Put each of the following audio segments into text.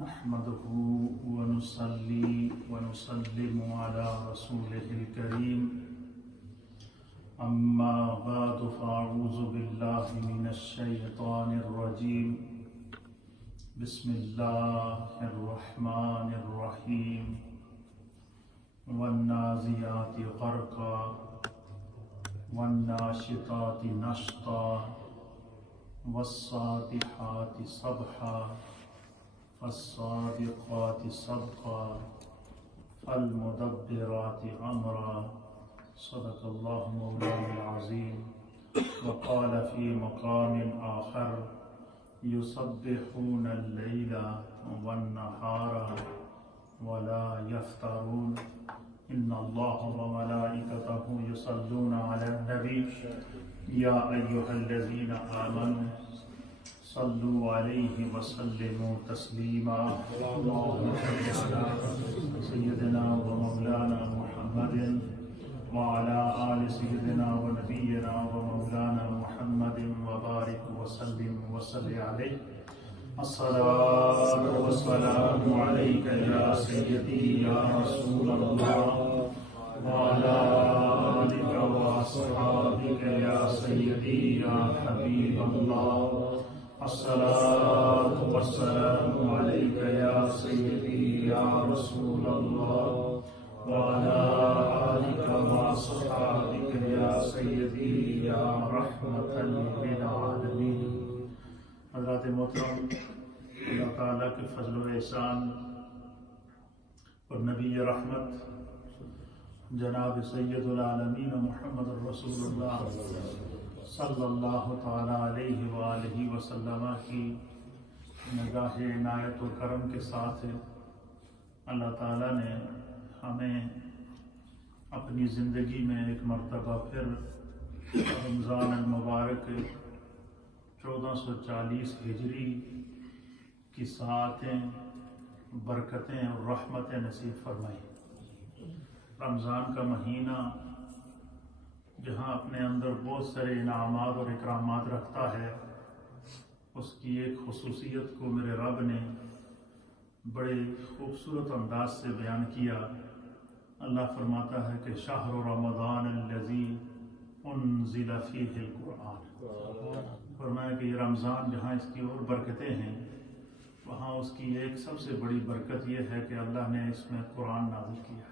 نحمده ونصلي ونسلم على رسوله الكريم أما بعد فأعوذ بالله من الشيطان الرجيم بسم الله الرحمن الرحيم والنازعات غرقا والناشطات نشطا والصابحات صبحا فالصادقات صدقا فالمدبرات أمرا صدق الله مولانا العظيم وقال في مقام آخر يسبحون الليل والنهار ولا يفترون إن الله وملائكته يصلون على النبي يا أيها الذين آمنوا صلوا عليه وسلموا تسليما اللهم صل على سيدنا ومولانا محمد وعلى آل سيدنا ونبينا ومولانا محمد وبارك وسلم وصل عليه الصلاة والسلام عليك يا سيدي يا رسول الله وعلى آلك وأصحابك يا سيدي يا حبيب الله الصلاة والسلام عليك يا سيدي يا رسول الله وعلى آلك وأصحابك يا سيدي يا رحمة للعالمين۔ حضرات محترم، اللہ تعالیٰ کے فضل و احسان اور نبی رحمت جناب سید العالمین محمد الرسول اللہ صلی اللہ تعالیٰ علیہ وآلہ وسلم کی نگاہ عنایت و کرم کے ساتھ اللہ تعالیٰ نے ہمیں اپنی زندگی میں ایک مرتبہ پھر رمضان المبارک 1440 ہجری کی ساعتیں، برکتیں اور رحمتیں نصیب فرمائیں۔ رمضان کا مہینہ جہاں اپنے اندر بہت سارے انعامات اور اکرامات رکھتا ہے، اس کی ایک خصوصیت کو میرے رب نے بڑے خوبصورت انداز سے بیان کیا۔ اللہ فرماتا ہے کہ شہر رمضان الذی انزل فیہ القرآن، فرمایا کہ یہ رمضان جہاں اس کی اور برکتیں ہیں، وہاں اس کی ایک سب سے بڑی برکت یہ ہے کہ اللہ نے اس میں قرآن نازل کیا ہے۔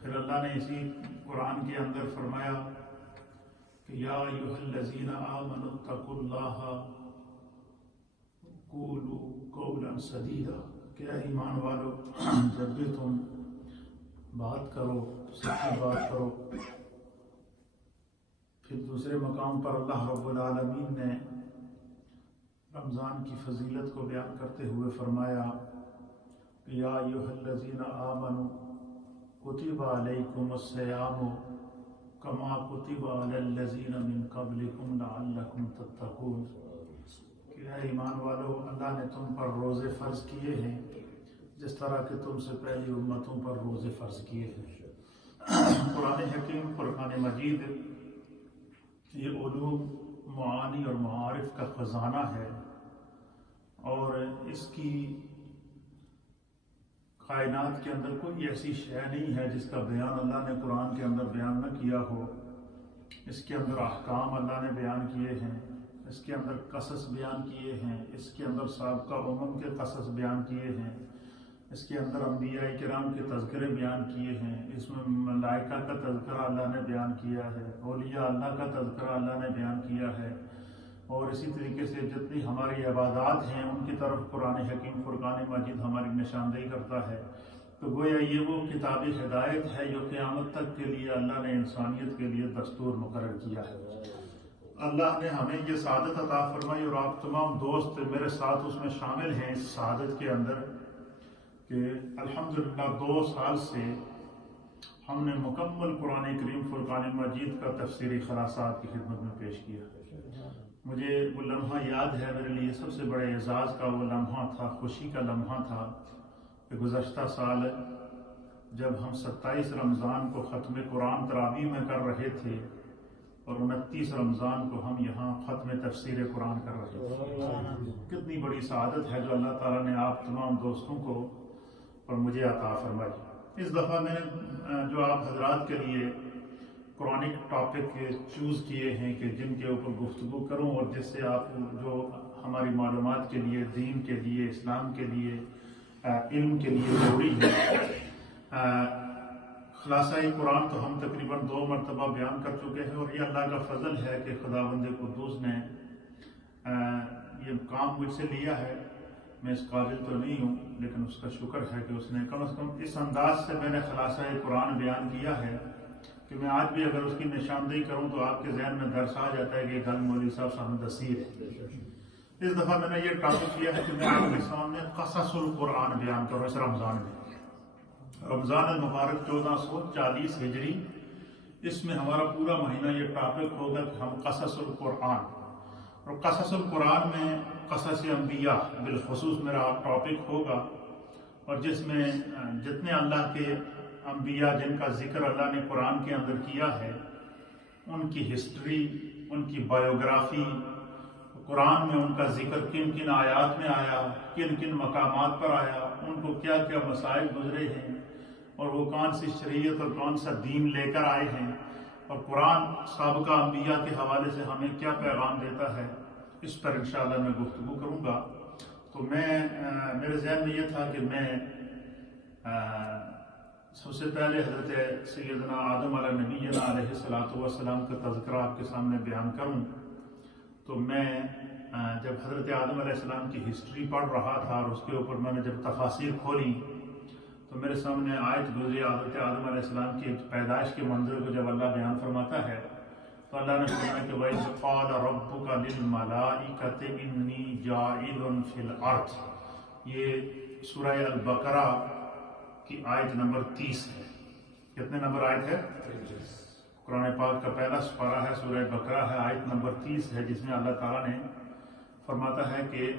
پھر اللہ نے اسی قرآن کے اندر فرمایا کہ یا ایھا الذین آمنوا اتقوا اللہ قولوا قولا سدیدا، کہ اے ایمان والو جب بھی تم بات کرو سچی بات کرو۔ پھر دوسرے مقام پر اللہ رب العالمین نے رمضان کی فضیلت کو بیان کرتے ہوئے فرمایا کہ یا ایھا الذین آمنوا کتب علیکم الصیام کما کتب علی الذین من قبلکم لعلکم تتقون، کہ اے ایمان والو اللہ نے تم پر روزے فرض کیے ہیں جس طرح کہ تم سے پہلی امتوں پر روزے فرض کیے ہیں۔ قرآن حکیم، قرآن مجید یہ علوم، معانی اور معارف کا خزانہ ہے، اور اس کی کائنات کے اندر کوئی ایسی شے نہیں ہے جس کا بیان اللہ نے قرآن کے اندر بیان نہ کیا ہو۔ اس کے اندر احکام اللہ نے بیان کیے ہیں، اس کے اندر قصص بیان کیے ہیں، اس کے اندر سابقہ کے قصص بیان کیے ہیں، اس کے اندر انبیاء کرام کے تذکرے بیان کیے ہیں، اس میں ملائکہ کا تذکرہ اللہ نے بیان کیا ہے، اولیاء اللہ کا تذکرہ اللہ نے بیان کیا ہے، اور اسی طریقے سے جتنی ہماری عبادات ہیں ان کی طرف قرآن حکیم فرقان مجید ہماری نشاندہی کرتا ہے۔ تو گویا یہ وہ کتاب ہدایت ہے جو قیامت تک کے لیے اللہ نے انسانیت کے لیے دستور مقرر کیا ہے۔ اللہ نے ہمیں یہ سعادت عطا فرمائی، اور آپ تمام دوست میرے ساتھ اس میں شامل ہیں اس سعادت کے اندر، کہ الحمدللہ 2 سال سے ہم نے مکمل قرآن کریم فرقان مجید کا تفسیری خلاصات کی خدمت میں پیش کیا۔ مجھے وہ لمحہ یاد ہے، میرے لیے سب سے بڑے اعزاز کا وہ لمحہ تھا، خوشی کا لمحہ تھا کہ گزشتہ سال جب ہم 27 رمضان کو ختم قرآن تراویح میں کر رہے تھے اور 29 رمضان کو ہم یہاں ختم تفسیر قرآن کر رہے ہیں. کتنی بڑی سعادت ہے جو اللہ تعالیٰ نے آپ تمام دوستوں کو اور مجھے عطا فرمائی. اس دفعہ میں نے جو آپ حضرات کے لیے قرآنک ٹاپک چوز کیے ہیں کہ جن کے اوپر گفتگو کروں اور جس سے آپ جو ہماری معلومات کے لیے، دین کے لیے، اسلام کے لیے، علم کے لیے ضروری ہے. خلاصہ قرآن تو ہم تقریباً 2 مرتبہ بیان کر چکے ہیں، اور یہ اللہ کا فضل ہے کہ خداوند قدوس نے یہ کام مجھ سے لیا ہے. میں اس قابل تو نہیں ہوں، لیکن اس کا شکر ہے کہ اس نے کم از کم اس انداز سے میں نے خلاصہ قرآن بیان کیا ہے کہ میں آج بھی اگر اس کی نشاندہی کروں تو آپ کے ذہن میں درس آ جاتا ہے کہ گل مولوی صاحب سامنے دسیر ہے. اس دفعہ میں نے یہ ٹاپک کیا ہے کہ میں آپ کے سامنے قصص القرآن بیان کروں اس رمضان میں. رمضان المبارک 1440 ہجری، اس میں ہمارا پورا مہینہ یہ ٹاپک ہوگا کہ ہم قصص القرآن، اور قصص القرآن میں قصص انبیاء بالخصوص میرا ٹاپک ہوگا، اور جس میں جتنے اللہ کے انبیاء جن کا ذکر اللہ نے قرآن کے اندر کیا ہے ان کی ہسٹری، ان کی بایوگرافی، قرآن میں ان کا ذکر کن کن آیات میں آیا، کن کن مقامات پر آیا، ان کو کیا کیا مسائل گزرے ہیں، اور وہ کون سی شریعت اور کون سا دین لے کر آئے ہیں، اور قرآن سابقہ انبیاء کے حوالے سے ہمیں کیا پیغام دیتا ہے، اس پر انشاءاللہ میں گفتگو کروں گا. تو میرے ذہن میں یہ تھا کہ میں سب سے پہلے حضرت سیدنا آدم علیہ نبینا علیہ الصلوۃ والسلام کا تذکرہ آپ کے سامنے بیان کروں. تو میں جب حضرت آدم علیہ السلام کی ہسٹری پڑھ رہا تھا اور اس کے اوپر میں نے جب تفاسیر کھولی تو میرے سامنے آیت گزری حضرت آدم علیہ السلام کی پیدائش کے منظر کو جب اللہ بیان فرماتا ہے تو اللہ نے فرمایا کہ وَإِذْ قَالَ رَبُّكَ لِلْمَلَائِكَةِ إِنِّي جَاعِلٌ فِي الْأَرْضِ. یہ سورہ البقرہ کی آیت نمبر 30 ہے. کتنے نمبر آیت ہے؟ قرآن پاک کا پہلا سپارہ ہے، سورہ بقرہ ہے، آیت نمبر 30 ہے، جس میں اللہ تعالیٰ نے فرماتا ہے کہ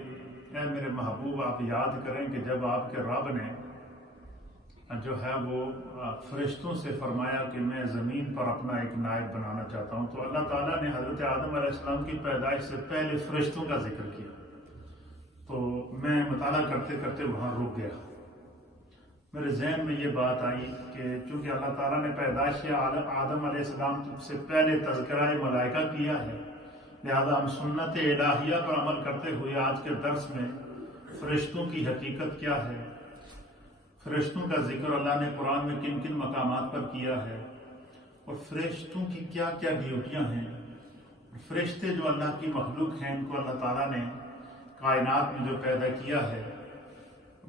اے میرے محبوب آپ یاد کریں کہ جب آپ کے رب نے جو ہے وہ فرشتوں سے فرمایا کہ میں زمین پر اپنا ایک نائب بنانا چاہتا ہوں، تو اللہ تعالیٰ نے حضرت آدم علیہ السلام کی پیدائش سے پہلے فرشتوں کا ذکر کیا. تو میں مطالعہ کرتے کرتے وہاں رک گیا. میرے ذہن میں یہ بات آئی کہ چونکہ اللہ تعالیٰ نے پیدائش آدم علیہ السلام سے پہلے تذکرہ ملائکہ کیا ہے، لہذا ہم سنت الہیہ پر عمل کرتے ہوئے آج کے درس میں فرشتوں کی حقیقت کیا ہے، فرشتوں کا ذکر اللہ نے قرآن میں کن کن مقامات پر کیا ہے، اور فرشتوں کی کیا کیا ڈیوٹیاں ہیں. فرشتے جو اللہ کی مخلوق ہیں، ان کو اللہ تعالیٰ نے کائنات میں جو پیدا کیا ہے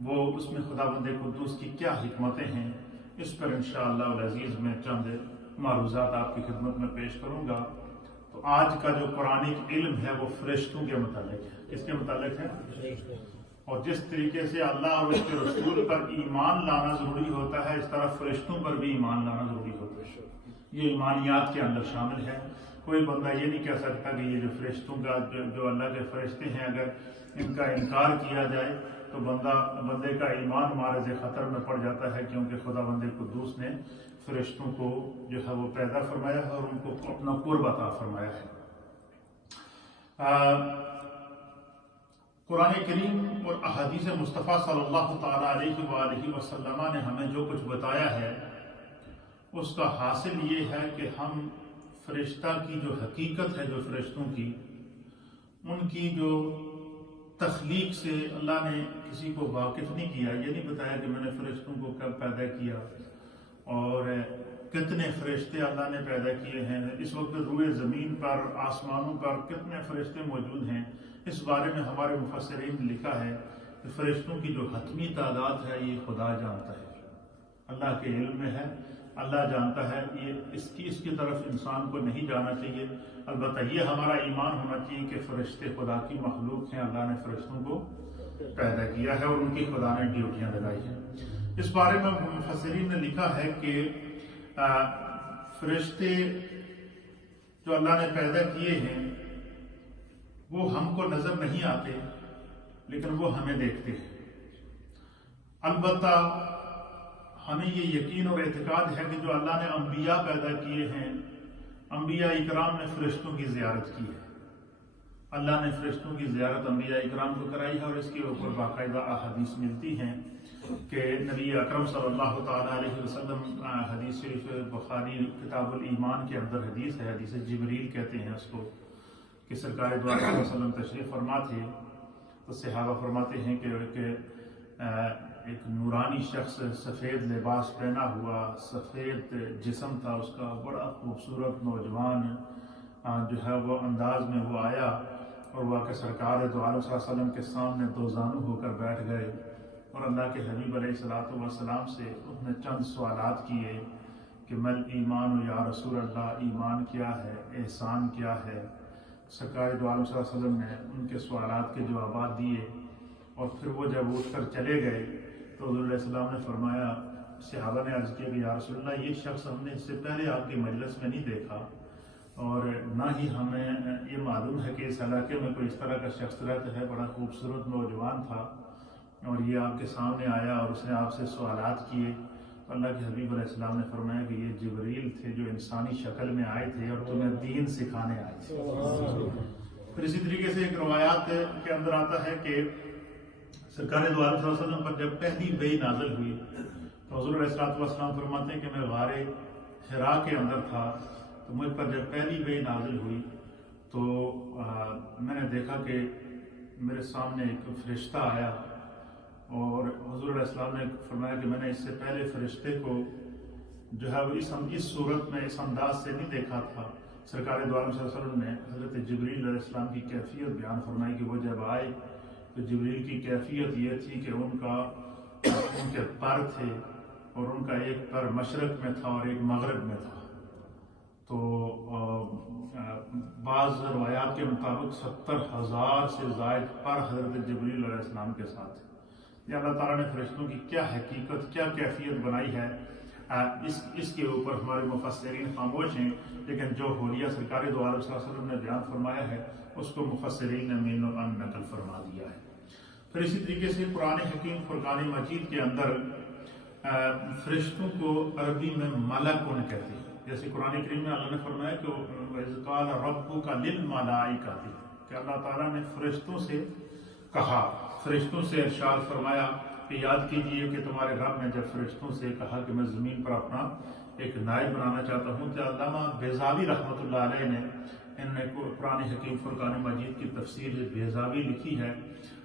وہ اس میں خداوند قدوس کی کیا حکمتیں ہیں، اس پر انشاءاللہ العزیز میں چند معروضات آپ کی خدمت میں پیش کروں گا. تو آج کا جو قرآنک علم ہے وہ فرشتوں کے متعلق ہے. کس کے متعلق ہے؟ اور جس طریقے سے اللہ اور اس کے رسول پر ایمان لانا ضروری ہوتا ہے، اس طرح فرشتوں پر بھی ایمان لانا ضروری ہوتا ہے. یہ ایمانیات کے اندر شامل ہے. کوئی بندہ یہ نہیں کہہ سکتا کہ یہ جو فرشتوں کا جو اللہ کے فرشتے ہیں اگر ان کا انکار کیا جائے تو بندے کا ایمان معرض خطر میں پڑ جاتا ہے، کیونکہ خداوند قدوس نے فرشتوں کو جو ہے وہ پیدا فرمایا ہے اور ان کو اپنا قرب عطا فرمایا ہے. قرآن کریم اور احادیث مصطفیٰ صلی اللہ تعالیٰ علیہ وآلہ وسلم نے ہمیں جو کچھ بتایا ہے اس کا حاصل یہ ہے کہ ہم فرشتہ کی جو حقیقت ہے، جو فرشتوں کی، ان کی جو تخلیق سے اللہ نے کسی کو واقف نہیں کیا. یہ نہیں بتایا کہ میں نے فرشتوں کو کب پیدا کیا اور کتنے فرشتے اللہ نے پیدا کیے ہیں، اس وقت روئے زمین پر، آسمانوں پر کتنے فرشتے موجود ہیں. اس بارے میں ہمارے مفسرین نے لکھا ہے کہ فرشتوں کی جو حتمی تعداد ہے یہ خدا جانتا ہے، اللہ کے علم میں ہے، اللہ جانتا ہے. یہ اس کی طرف انسان کو نہیں جانا چاہیے. البتہ یہ ہمارا ایمان ہونا چاہیے کہ فرشتے خدا کی مخلوق ہیں، اللہ نے فرشتوں کو پیدا کیا ہے اور ان کی خدا نے ڈیوٹیاں لگائی ہیں. اس بارے میں مفسرین نے لکھا ہے کہ فرشتے جو اللہ نے پیدا کیے ہیں وہ ہم کو نظر نہیں آتے لیکن وہ ہمیں دیکھتے ہیں. البتہ ہمیں یہ یقین اور اعتقاد ہے کہ جو اللہ نے انبیاء پیدا کیے ہیں انبیاء اکرام نے فرشتوں کی زیارت کی ہے، اللہ نے فرشتوں کی زیارت انبیاء اکرام کو کرائی ہے، اور اس کے اوپر باقاعدہ احادیث ملتی ہیں کہ نبی اکرم صلی اللہ تعالیٰ علیہ وسلم، حدیث شریف بخاری کتاب الایمان کے اندر حدیث ہے، حدیث جبریل کہتے ہیں اس کو، کہ سرکار دو علیہ وسلم تشریف فرما تھے تو صحابہ فرماتے ہیں کہ ایک نورانی شخص سفید لباس پہنا ہوا، سفید جسم تھا اس کا، بڑا خوبصورت نوجوان جو ہے وہ انداز میں وہ آیا، اور وہ کہ سرکار دو عالم صلی اللہ علیہ وسلم کے سامنے دو زانو ہو کر بیٹھ گئے، اور اللہ کے حبیب علیہ السلام سے انہوں نے چند سوالات کیے کہ مل ایمان یا رسول اللہ، ایمان کیا ہے، احسان کیا ہے۔ سرکار دو عالم صلی اللہ علیہ وسلم نے ان کے سوالات کے جوابات دیے، اور پھر وہ جب اٹھ کر چلے گئے تو حضور علیہ السلام نے فرمایا، صحابہ نے عرض کیا کہ یا رسول اللہ، یہ شخص ہم نے اس سے پہلے آپ کی مجلس میں نہیں دیکھا، اور نہ ہی ہمیں یہ معلوم ہے کہ اس علاقے میں کوئی اس طرح کا شخص رہتا ہے، بڑا خوبصورت نوجوان تھا، اور یہ آپ کے سامنے آیا اور اس نے آپ سے سوالات کیے۔ تو اللہ کے حبیب علیہ السلام نے فرمایا کہ یہ جبریل تھے جو انسانی شکل میں آئے تھے اور تمہیں دین سکھانے آئے تھے۔ پھر اسی طریقے سے ایک روایات کے اندر آتا ہے کہ سرکار دو عالم صلی اللہ علیہ وسلم پر جب پہلی وحی نازل ہوئی تو حضور علیہ السلام فرماتے ہیں کہ میں غار حرا کے اندر تھا، تو مجھ پر جب پہلی وحی نازل ہوئی تو میں نے دیکھا کہ میرے سامنے ایک فرشتہ آیا، اور حضور علیہ السلام نے فرمایا کہ میں نے اس سے پہلے فرشتے کو جو ہے وہ اس صورت میں، اس انداز سے نہیں دیکھا تھا۔ سرکار دو عالم صلی اللہ علیہ وسلم نے حضرت جبریل علیہ السلام کی کیفیت بیان فرمائی کہ وہ جب آئے تو جبریل کی کیفیت یہ تھی کہ ان کے پر تھے، اور ان کا ایک پر مشرق میں تھا اور ایک مغرب میں تھا۔ تو بعض روایات کے مطابق 70,000 سے زائد پر حضرت جبریل علیہ السلام کے ساتھ تھے۔ یہ اللہ تعالیٰ نے فرشتوں کی کیا حقیقت، کیا کیفیت بنائی ہے، اس کے اوپر ہمارے مفسرین خاموش ہیں، لیکن جو حولیہ سرکار دو عالم صلی اللہ علیہ وسلم نے بیان فرمایا ہے اس کو مفسرین نے مین و عن نقل فرما دیا ہے۔ پھر اسی طریقے سے قرآن حکیم فرقان مجید کے اندر فرشتوں کو عربی میں ملکن کہتے ہیں، جیسے قرآن کریم میں اللہ نے فرمایا کہ وَإِذْ قَالَ رَبُّكَ لِلْمَلَائِكَةِ، کہ اللہ تعالیٰ نے فرشتوں سے کہا، فرشتوں سے ارشاد فرمایا کہ یاد کیجئے کہ تمہارے رب نے جب فرشتوں سے کہا کہ میں زمین پر اپنا ایک نائب بنانا چاہتا ہوں، تو علامہ بیضاوی رحمۃ اللہ علیہ نے ان نے قرآن حکیم فرقان مجید کی تفسیر بیضاوی لکھی ہے،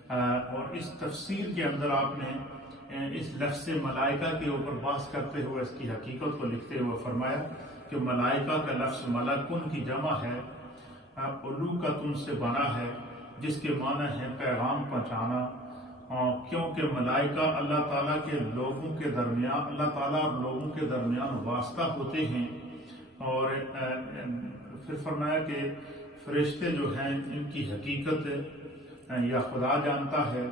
اور اس تفسیر کے اندر آپ نے اس لفظ ملائکہ کے اوپر بحث کرتے ہوئے اس کی حقیقت کو لکھتے ہوئے فرمایا کہ ملائکہ کا لفظ ملکن کی جمع ہے، علوکتن سے بنا ہے، جس کے معنی ہے پیغام پہنچانا، کیونکہ ملائکہ اللہ تعالیٰ کے لوگوں کے درمیان، اللہ تعالیٰ اور لوگوں کے درمیان واسطہ ہوتے ہیں، اور پھر فرمایا کہ فرشتے جو ہیں ان کی حقیقت یا خدا جانتا ہے،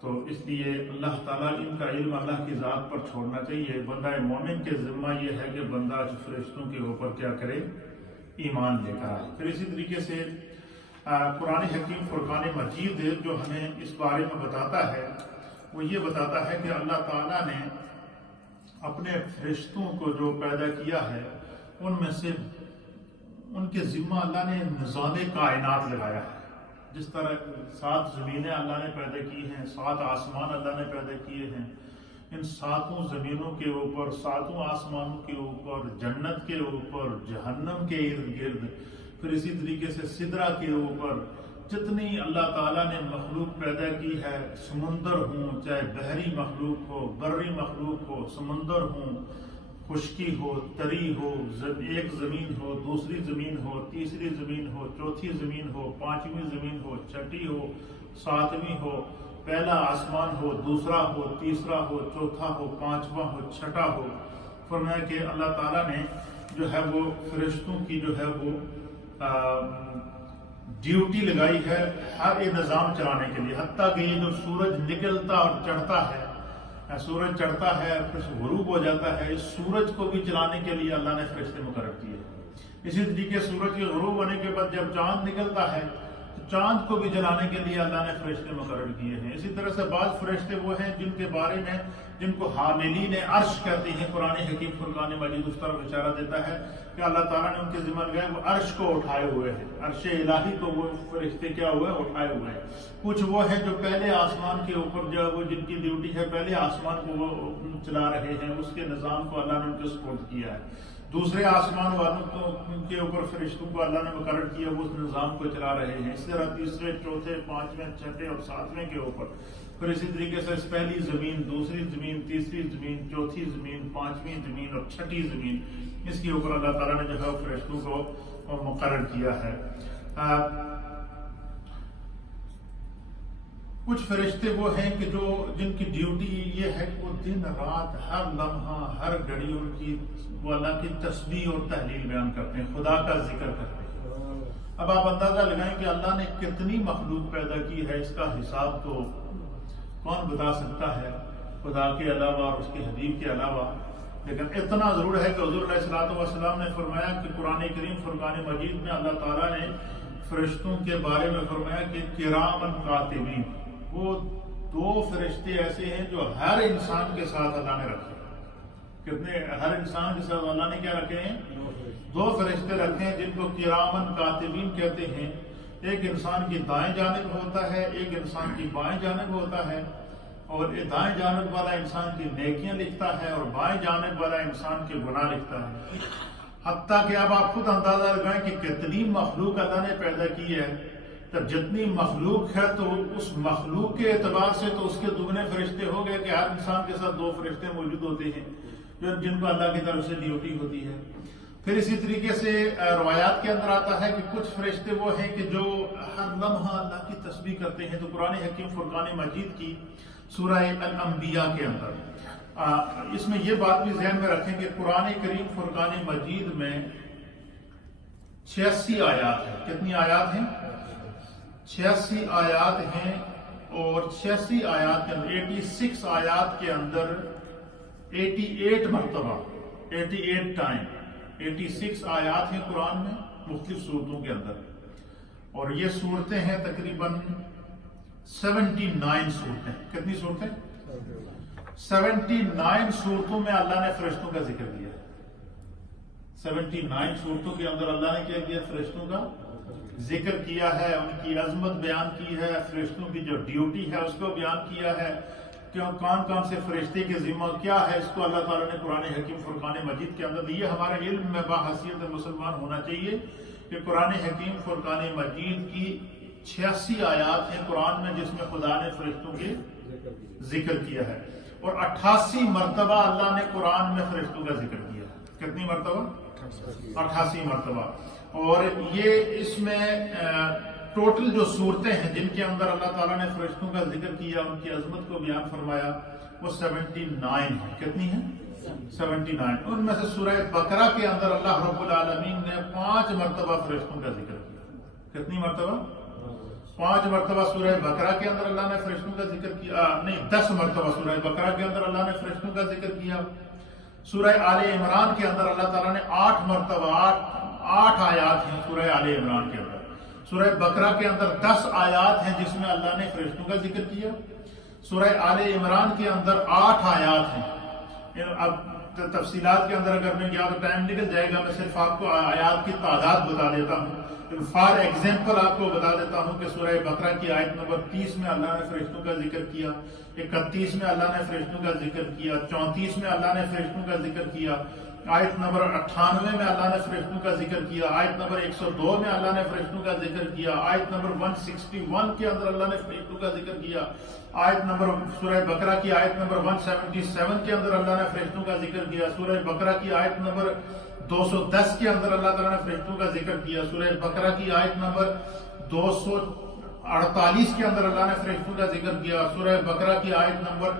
تو اس لیے اللہ تعالیٰ ان کا علم اللہ کی ذات پر چھوڑنا چاہیے۔ بندہ مومن کے ذمہ یہ ہے کہ بندہ فرشتوں کے اوپر کیا کرے، ایمان لے کر آئے۔ پھر اسی طریقے سے قرآن حکیم فرقان مجید جو ہمیں اس بارے میں بتاتا ہے وہ یہ بتاتا ہے کہ اللہ تعالیٰ نے اپنے فرشتوں کو جو پیدا کیا ہے ان میں سے ان کے ذمہ اللہ نے نظام کائنات لگایا ہے۔ جس طرح 7 زمینیں اللہ نے پیدا کی ہیں، 7 آسمان اللہ نے پیدا کیے ہیں، ان 7 زمینوں کے اوپر، 7 آسمانوں کے اوپر، جنت کے اوپر، جہنم کے ارد گرد، پھر اسی طریقے سے سدرہ کے اوپر جتنی اللہ تعالیٰ نے مخلوق پیدا کی ہے، سمندر ہوں، چاہے بحری مخلوق ہو، بری مخلوق ہو، سمندر ہوں، خشکی ہو، تری ہو، ایک زمین ہو، دوسری زمین ہو، تیسری زمین ہو، چوتھی زمین ہو، 5ویں زمین ہو، چھٹی ہو، 7ویں ہو، پہلا آسمان ہو، دوسرا ہو، تیسرا ہو، چوتھا ہو، 5واں ہو، چھٹا ہو۔ فرمایا کہ اللہ تعالیٰ نے جو ہے وہ فرشتوں کی جو ہے وہ ڈیوٹی لگائی ہے ہر ایک نظام چلانے کے لیے، حتیٰ کہ یہ جو سورج نکلتا اور چڑھتا ہے، سورج چڑھتا ہے پھر غروب ہو جاتا ہے، اس سورج کو بھی چلانے کے لیے اللہ نے فرشتے مقرر کیے۔ اسی طریقے سورج کے غروب ہونے کے بعد جب چاند نکلتا ہے چاند کو بھی جلانے کے لیے اللہ نے فرشتے مقرر کیے ہیں. اسی طرح سے بعض فرشتے وہ ہیں جن کے بارے میں جن کو حاملین عرش کہتے ہیں. قرآن حکیم فرقان مجید اس طرف اشارہ دیتا ہے کہ اللہ تعالیٰ نے ان کے ذمہ لگائے وہ عرش کو اٹھائے ہوئے ہیں. عرش الہی کو وہ فرشتے کیا ہوئے اٹھائے ہوئے ہیں. کچھ وہ ہیں جو پہلے آسمان کے اوپر جو وہ جن کی ڈیوٹی ہے پہلے آسمان کو وہ چلا رہے ہیں, اس کے نظام کو اللہ نے ان کے سپرد کیا ہے. دوسرے آسمان والوں کے اوپر فرشتوں کو اللہ نے مقرر کیا, وہ اس نظام کو چلا رہے ہیں. اسی طرح تیسرے, چوتھے, پانچویں, چھٹے اور ساتویں کے اوپر. پھر اسی طریقے سے پہلی زمین, دوسری زمین, تیسری زمین, چوتھی زمین, پانچویں زمین اور چھٹی زمین, اس کے اوپر اللہ تعالیٰ نے جو ہے فرشتوں کو مقرر کیا ہے. کچھ فرشتے وہ ہیں کہ جن کی ڈیوٹی یہ ہے کہ وہ دن رات ہر لمحہ ہر گھڑی ان کی وہ اللہ کی تسبیح اور تحلیل بیان کرتے ہیں, خدا کا ذکر کرتے ہیں. اب آپ اندازہ لگائیں کہ اللہ نے کتنی مخلوق پیدا کی ہے, اس کا حساب تو کون بتا سکتا ہے خدا کے علاوہ اور اس کے حبیب کے علاوہ. لیکن اتنا ضرور ہے کہ حضور علیہ الصلوۃ والسلام نے فرمایا کہ قرآن کریم فرقان مجید میں اللہ تعالیٰ نے فرشتوں کے بارے میں فرمایا کہ کرامن کاتبین, وہ 2 فرشتے ایسے ہیں جو ہر انسان کے ساتھ اللہ نے رکھے. کتنے؟ ہر انسان کے ساتھ اللہ نے کیا رکھے ہیں؟ 2 فرشتے رکھے ہیں جن کو کرامن کاتبین کہتے ہیں. ایک انسان کی دائیں جانب ہوتا ہے, ایک انسان کی بائیں جانب ہوتا ہے, اور دائیں جانب والا انسان کی نیکیاں لکھتا ہے اور بائیں جانب والا انسان کے گناہ لکھتا ہے. حتیٰ کہ اب آپ خود اندازہ لگائیں کہ کتنی مخلوق اللہ نے پیدا کی ہے. تب جتنی مخلوق ہے تو اس مخلوق کے اعتبار سے تو اس کے دگنے فرشتے ہو گئے کہ ہر انسان کے ساتھ 2 فرشتے موجود ہوتے ہیں جن کو اللہ کی طرف سے ڈیوٹی ہوتی ہے. پھر اسی طریقے سے روایات کے اندر آتا ہے کہ کچھ فرشتے وہ ہیں کہ جو ہر لمحہ اللہ کی تسبیح کرتے ہیں. تو قرآن حکیم فرقان مجید کی سورہ الانبیاء کے اندر اس میں یہ بات بھی ذہن میں رکھیں کہ قرآن کریم فرقان مجید میں 86 آیات ہیں. کتنی آیات ہیں؟ 86 آیات ہیں. اور 86 آیات کے اندر 86 آیات کے اندر 88 مرتبہ 88 ٹائم 86 آیات ہیں قرآن میں مختلف صورتوں کے اندر. اور یہ صورتیں ہیں تقریباً 79 صورتیں. کتنی صورتیں؟ 79 صورتوں میں اللہ نے فرشتوں کا ذکر کیا ہے. 79 صورتوں کے اندر اللہ نے کیا کیا؟ فرشتوں کا ذکر کیا ہے, ان کی عظمت بیان کی ہے, فرشتوں کی جو ڈیوٹی ہے اس کو بیان کیا ہے, کون کون سے فرشتے کے ذمہ کیا ہے, اس کو اللہ تعالیٰ نے قرآن حکیم فرقان مجید کے اندر. یہ ہمارے علم میں باحثیت مسلمان ہونا چاہیے کہ قرآن حکیم فرقان مجید کی 86 آیات ہیں قرآن میں جس میں خدا نے فرشتوں کے ذکر کیا ہے. اور 88 مرتبہ اللہ نے قرآن میں فرشتوں کا ذکر کیا ہے. کتنی مرتبہ؟ 88 مرتبہ. اور یہ اس میں ٹوٹل جو صورتیں ہیں جن کے اندر اللہ تعالیٰ نے فرشتوں کا ذکر کیا, ان کی عظمت کو بیان فرمایا, وہ 79 ہیں. کتنی ہیں؟ 79. ان میں سے سورہ بقرہ کے اندر اللہ رب العالمین نے 5 مرتبہ فرشتوں کا ذکر کیا. کتنی مرتبہ؟ 5 مرتبہ سورہ بقرہ کے اندر اللہ نے فرشتوں کا ذکر کیا. نہیں, 10 مرتبہ سورہ بقرہ کے اندر اللہ نے فرشتوں کا ذکر کیا. سورہ آل عمران کے اندر اللہ تعالیٰ نے 8 مرتبہ 8 آیات ہیں سورہ آل عمران کے اندر. سورہ بقرہ کے اندر 10 آیات ہیں جس میں اللہ نے فرشتوں کا ذکر کیا. سورہ آل عمران کے اندر 8 آیات ہیں. اب تفصیلات کے اندر اگر میں گیا تو ٹائم نکل جائے گا, میں صرف آپ کو آیات کی تعداد بتا دیتا ہوں. فار ایگزامپل آپ کو بتا دیتا ہوں کہ سورہ بقرہ کی آیت نمبر 30 میں اللہ نے فرشتوں کا ذکر کیا, 31 میں اللہ نے فرشتوں کا ذکر کیا, 34 میں اللہ نے فرشتوں کا ذکر کیا, آیت نمبر 98 میں اللہ نے فرشتوں کا ذکر کیا, آیت نمبر 102 میں اللہ نے فرشتوں کا ذکر کیا, آیت نمبر 161 کے اندر اللہ نے فرشتوں کا ذکر کیا, آیت نمبر سورہ بقرہ کی آیت نمبر 177 کے اندر اللہ نے فرشتوں کا ذکر کیا, سورہ بقرہ کی آیت نمبر 210 کے اندر اللہ تعالیٰ نے فرشتوں کا ذکر کیا, سورہ بقرہ کی آیت نمبر 248 کے اندر اللہ نے فرشتوں کا ذکر کیا, سورہ بقرہ کی آیت نمبر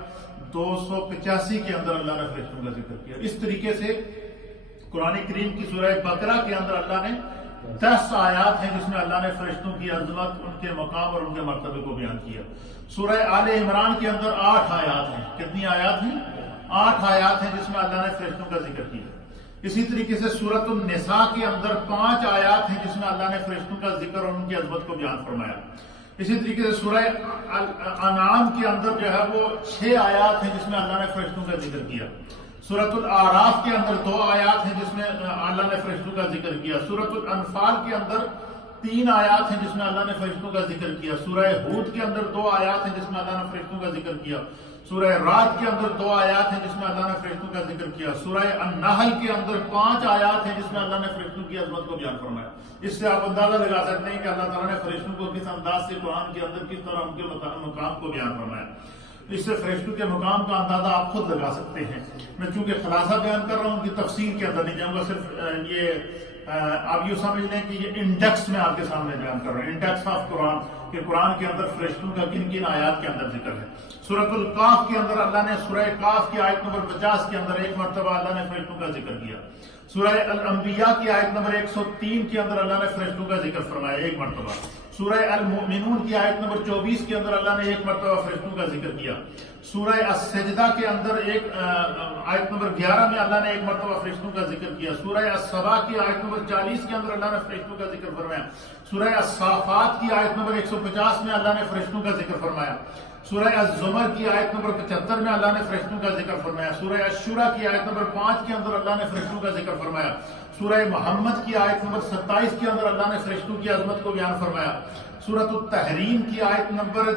285 کے اندر اللہ نے فرشتوں کا ذکر کیا. اس طریقے سے قرآن کریم کی سورہ بقرہ کے اندر اللہ نے 10 آیات ہیں جس میں اللہ نے فرشتوں کی عظمت, ان کے مقام اور ان کے مرتبے کو بیان کیا. سورہ آل عمران کے اندر 8 آیات ہیں. کتنی آیات ہیں؟ 8 آیات ہیں جس میں اللہ نے فرشتوں کا ذکر کیا. اسی طریقے سے سورۃ النساء کے اندر 5 آیات ہیں جس میں اللہ نے فرشتوں کا ذکر اور ان کی عظمت کو بیان فرمایا. اسی طریقے سے سورہ انعام کے اندر جو ہے وہ 6 آیات ہیں جس میں اللہ نے فرشتوں کا ذکر کیا. سورۃ الاعراف کے اندر 2 آیات ہیں جس میں اللہ نے فرشتوں کا ذکر کیا. سورۃ الانفال کے اندر 3 آیات ہیں جس میں اللہ نے فرشتوں کا ذکر کیا. سورہ ہود کے اندر 2 آیات ہیں جس میں اللہ نے فرشتوں کا ذکر کیا. سورہ رات کے اندر 2 آیات ہیں جس میں اللہ نے فرشتوں کا ذکر کیا. سورہ النحل کے اندر 5 آیات ہیں جس میں اللہ نے فرشتوں کی عظمت کو بیان فرمایا. اس سے آپ اندازہ لگا سکتے ہیں کہ اللہ تعالیٰ نے فرشتوں کو کس انداز سے قرآن کے اندر کس طرح ان کے مقام کو بیان فرمایا. اس سے فرشتوں کے مقام کا اندازہ آپ خود لگا سکتے ہیں. میں چونکہ خلاصہ بیان کر رہا ہوں، ان کی تفصیل کے اندر نہیں جاؤں گا. صرف یہ آپ یوں سمجھ لیں کہ یہ انڈیکس میں آپ کے سامنے بیان کر رہا ہوں، انڈیکس آف قرآن، کہ قرآن کے اندر فرشتوں کا کن کن آیات کے اندر ذکر ہے. سورۃ القاف کے اندر اللہ نے سورہ قاف کی آیت نمبر 50 کے اندر 1 مرتبہ اللہ نے فرشتوں کا ذکر کیا. سورہ الانبیاء کی آیت نمبر 103 کے اندر اللہ نے فرشتوں کا ذکر فرمایا 1 مرتبہ. سورہ المؤمنون کی آیت نمبر 24 کے اندر اللہ نے 1 مرتبہ فرشتوں کا ذکر کیا. سورہ السجدہ کے اندر آیت نمبر 11 میں اللہ نے 1 مرتبہ فرشتوں کا ذکر کیا. سورہ السبا کی آیت نمبر 40 کے اندر اللہ نے فرشتوں کا ذکر فرمایا. سورہ الصافات کی آیت نمبر 150 میں اللہ نے فرشتوں کا ذکر فرمایا. سورہ الزمر کی آیت نمبر 75 میں اللہ نے فرشتوں کا ذکر فرمایا. سورہ الشورى کی آیت نمبر 5 کے اندر اللہ نے فرشتوں کا ذکر فرمایا. سورہ محمد کی آیت نمبر 27 کے اندر اللہ نے فرشتوں کی عظمت کو بیان فرمایا. سورۃ التحریم کی آیت نمبر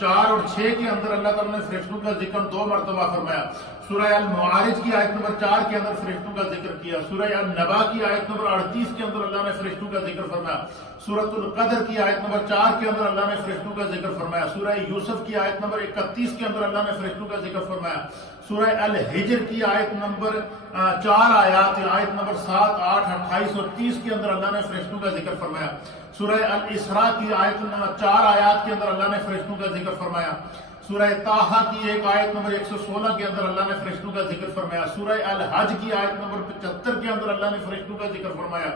4 اور 6 کے اندر اللہ تعالیٰ نے فرشتوں کا ذکر 2 مرتبہ فرمایا. سورہ المعارج کی آیت نمبر 4 کے اندر فرشتوں کا ذکر کیا. سورہ النبا کی آیت نمبر 38 کے اندر اللہ نے فرشتوں کا ذکر فرمایا. سورۃ القدر کی آیت نمبر 4 کے اندر اللہ نے فرشتوں کا ذکر فرمایا. سورہ یوسف کی آیت نمبر 31 کے اندر اللہ نے فرشتوں کا ذکر فرمایا. سورہ الحجر کی آیت نمبر 4 آیات نمبر 7، 8، 28 اور 30 کے اندر اللہ نے فرشتوں کا ذکر فرمایا. سورہ الاسراء کی آیت نمبر 4 آیات کے اندر اللہ نے فرشتوں کا ذکر فرمایا. سورہ طٰہٰ کی ایک آیت نمبر 116 کے اندر اللہ نے فرشتوں کا ذکر فرمایا. سورہ الحج کی آیت نمبر 75 کے اندر اللہ نے فرشتوں کا ذکر فرمایا.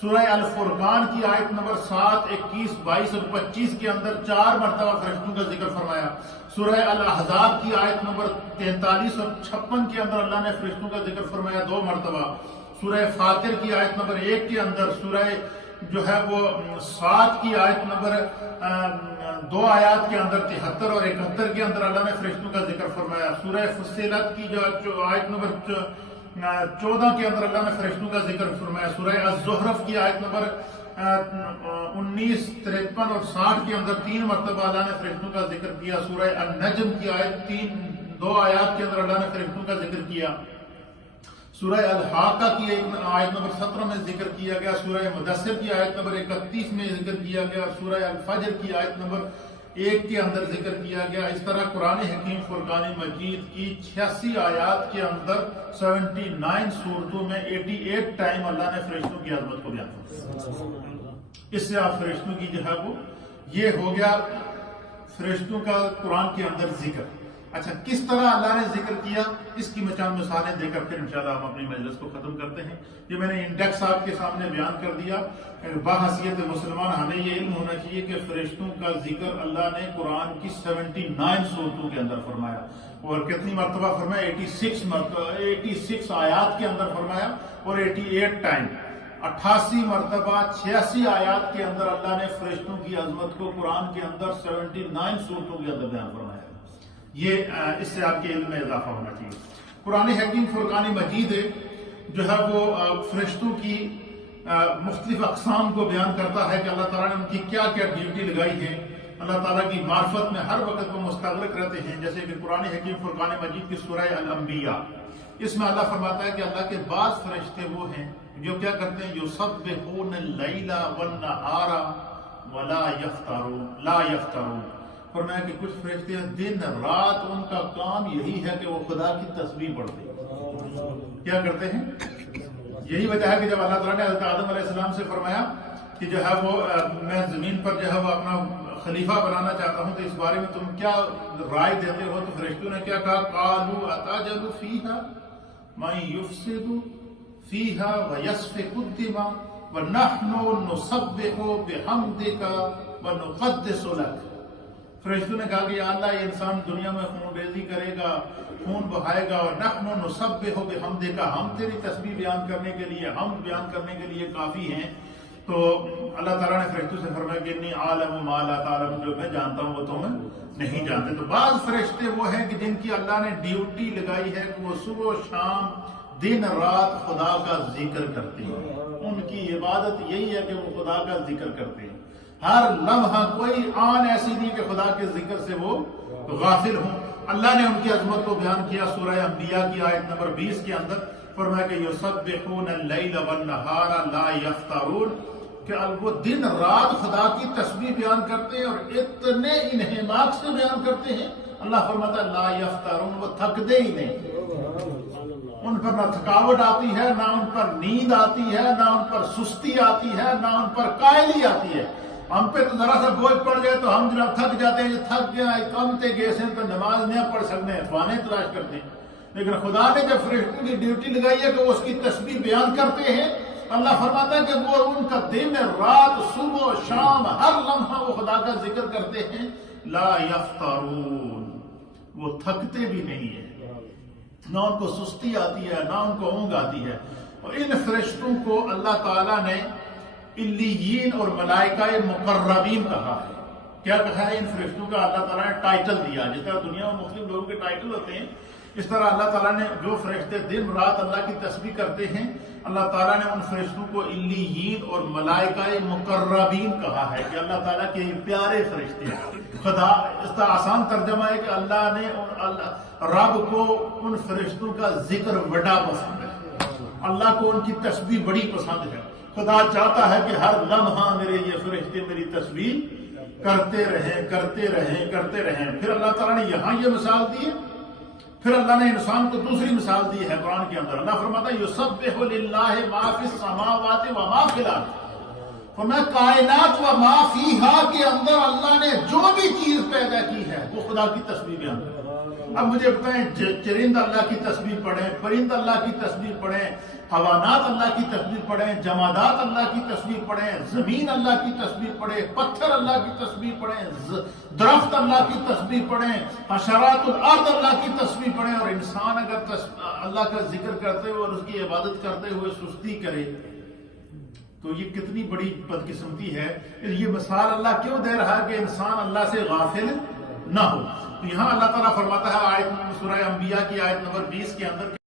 سورہ الفرقان کی آیت نمبر 7، 21، 22 اور 25 کے اندر 4 مرتبہ فرشتوں کا ذکر فرمایا. سورہ الاحزاب کی آیت نمبر 43 اور 56 کے اندر اللہ نے فرشتوں کا ذکر فرمایا 2 مرتبہ. سورہ فاطر کی آیت نمبر 1 کے اندر، سورہ جو ہے وہ 7 کی آیت نمبر 2 آیات کے اندر 73 اور 71 کے اندر اللہ نے فرشتوں کا ذکر فرمایا. سورہ فصلت کی جو آیت نمبر 14 کے اندر اللہ نے فرشتوں کا ذکر فرمایا. سورہ الزخرف کی آیت نمبر 19، 53 اور 60 کے اندر 3 مرتبہ اللہ نے فرشتوں کا ذکر کیا. سورہ النجم کی آیت 2 آیات کے اندر اللہ نے فرشتوں کا ذکر کیا. سورہ الحاقہ کی آیت نمبر 17 میں ذکر کیا گیا. سورہ مدثر کی آیت نمبر 31 میں ذکر کیا گیا. سورہ الفجر کی آیت نمبر 1 کے اندر ذکر کیا گیا. اس طرح قرآن حکیم فرقان مجید کی 86 آیات کے اندر 79 صورتوں میں 88 ٹائم اللہ نے فرشتوں کی عظمت کو بیان کیا. اس سے آپ فرشتوں کی جو ہے وہ یہ ہو گیا فرشتوں کا قرآن کے اندر ذکر. اچھا، کس طرح اللہ نے ذکر کیا، اس کی میں چند مثالیں دے کر پھر انشاءاللہ ہم اپنی مجلس کو ختم کرتے ہیں. یہ میں نے انڈیکس آپ کے سامنے بیان کر دیا. بحیثیت مسلمان ہمیں یہ علم ہونا چاہیے کہ فرشتوں کا ذکر اللہ نے قرآن کی 79 صورتوں کے اندر فرمایا. اور کتنی مرتبہ فرمایا؟ 86 آیات کے اندر فرمایا اور 88 ٹائم 88 مرتبہ 86 آیات کے اندر اللہ نے فرشتوں کی عظمت کو قرآن کے اندر 79 صورتوں کے اندر بیان فرمایا. یہ اس سے آپ کے علم میں اضافہ ہونا چاہیے. قرآن حکیم فرقان مجید جو ہے وہ فرشتوں کی مختلف اقسام کو بیان کرتا ہے کہ اللہ تعالیٰ نے ان کی کیا کیا ڈیوٹی لگائی ہے. اللہ تعالیٰ کی معرفت میں ہر وقت وہ مستغرق رہتے ہیں. جیسے کہ قرآن حکیم فرقان مجید کی سورہ الانبیاء، اس میں اللہ فرماتا ہے کہ اللہ کے بعض فرشتے وہ ہیں جو کیا کرتے ہیں، یسبحون اللیل والنہار ولا یفترون. فرمایا کہ کچھ فرشتے دن رات ان کا کام یہی ہے کہ وہ خدا کی تسبیح پڑھتے ہیں. کیا کرتے ہیں؟ یہی وجہ ہے کہ جب اللہ تعالیٰ نے حضرت آدم علیہ السلام سے فرمایا کہ جو ہے وہ میں زمین پر جو ہے وہ اپنا خلیفہ بنانا چاہتا ہوں تو اس بارے میں تم کیا رائے دیتے ہو، تو فرشتوں نے کیا کہا، قالوا اتجعل فیہا من یفسد فیہا ویسفک الدماء ونحن نسبح بحمدک ونقدس لک. فرشتوں نے کہا کہ یا اللہ، یہ انسان دنیا میں خون ریزی کرے گا، خون بہائے گا، اور نحن نسبح بحمدک، ہم تیری تسبیح بیان کرنے کے لیے، حمد بیان کرنے کے لیے کافی ہیں۔ تو اللہ تعالیٰ نے فرشتوں سے فرمایا کہ انی عالم ما لا تعلمون، جو میں جانتا ہوں وہ تم نہیں جانتے۔ تو بعض فرشتے وہ ہیں کہ جن کی اللہ نے ڈیوٹی لگائی ہے کہ وہ صبح و شام دن رات خدا کا ذکر کرتے ہیں، ان کی عبادت یہی ہے کہ وہ خدا کا ذکر کرتے ہیں۔ ہر لمحہ کوئی آن ایسی نہیں کہ خدا کے ذکر سے وہ غافل ہوں۔ اللہ نے ان کی عظمت کو بیان کیا سورہ انبیاء کی آیت نمبر 20 کے اندر، فرمایا کہ یسبحون اللیل والنہار لا یفترون، کہ وہ دن رات خدا کی تسبیح بیان کرتے ہیں اور اتنے انہماک سے بیان کرتے ہیں۔ اللہ فرماتا ہے لا یفترون، وہ تھکتے ہی نہیں، ان پر نہ تھکاوٹ آتی ہے، نہ ان پر نیند آتی ہے، نہ ان پر سستی آتی ہے، نہ ان پر کائلی آتی ہے۔ ہم پہ تو ذرا سا بوجھ پڑ جائے تو ہم جناب تھک جاتے ہیں، تھک گیا کم تے گئے سے تو نماز نہیں پڑھ سکتے ہیں، بہانے تلاش کرتے ہیں۔ لیکن خدا نے جب فرشتوں کی ڈیوٹی لگائی ہے کہ وہ اس کی تسبیح بیان کرتے ہیں، اللہ فرماتا ہے کہ وہ ان کا دن رات صبح شام ہر لمحہ وہ خدا کا ذکر کرتے ہیں، لا یفترون، وہ تھکتے بھی نہیں ہیں، نہ ان کو سستی آتی ہے، نہ ان کو اونگ آتی ہے۔ اور ان فرشتوں کو اللہ تعالیٰ نے علیین اور ملائکہ مقربین کہا ہے۔ کیا کہا ہے ان فرشتوں کا؟ اللہ تعالیٰ نے ٹائٹل دیا، جس طرح دنیا میں مختلف لوگوں کے ٹائٹل ہوتے ہیں، اس طرح اللہ تعالیٰ نے جو فرشتے دن رات اللہ کی تسبیح کرتے ہیں، اللہ تعالیٰ نے ان فرشتوں کو علیین اور ملائکہ مقربین کہا ہے کہ اللہ تعالیٰ کے پیارے فرشتے ہیں۔ خدا اس کا آسان ترجمہ ہے کہ اللہ نے رب کو ان فرشتوں کا ذکر بڑا پسند ہے، اللہ کو ان کی تسبیح بڑی پسند ہے۔ خدا چاہتا ہے کہ ہر لمحہ میرے یہ فرشتے میری تسبیح کرتے رہیں کرتے رہیں کرتے رہیں۔ پھر اللہ تعالیٰ نے یہاں یہ مثال دی ہے، پھر اللہ نے انسان کو دوسری مثال دی ہے قرآن کے اندر۔ اللہ فرماتا ہے یسبح للہ ما فی السماوات و ما فی الارض، فرمایا کائنات و ما فیہا کے اندر اللہ نے جو بھی چیز پیدا کی ہے وہ خدا کی تسبیح بیان کرتا ہے۔ اب مجھے بتائیں، چرند اللہ کی تسبیح پڑھیں، پرند اللہ کی تسبیح پڑھیں، حیوانات اللہ کی تسبیح پڑھیں، جمادات اللہ کی تسبیح پڑھیں، زمین اللہ کی تسبیح پڑھیں، پتھر اللہ کی تسبیح پڑھیں، درخت اللہ کی تسبیح پڑھیں، حشرات الارض اللہ کی تسبیح پڑھیں، اور انسان اگر اللہ کا ذکر کرتے ہوئے اور اس کی عبادت کرتے ہوئے سستی کرے تو یہ کتنی بڑی بدقسمتی ہے۔ یہ مثال اللہ کیوں دے رہا ہے کہ انسان اللہ سے غافل نہ ہو؟ تو یہاں اللہ تعالیٰ فرماتا ہے آیت سورہ انبیاء کی آیت نمبر 20 کے اندر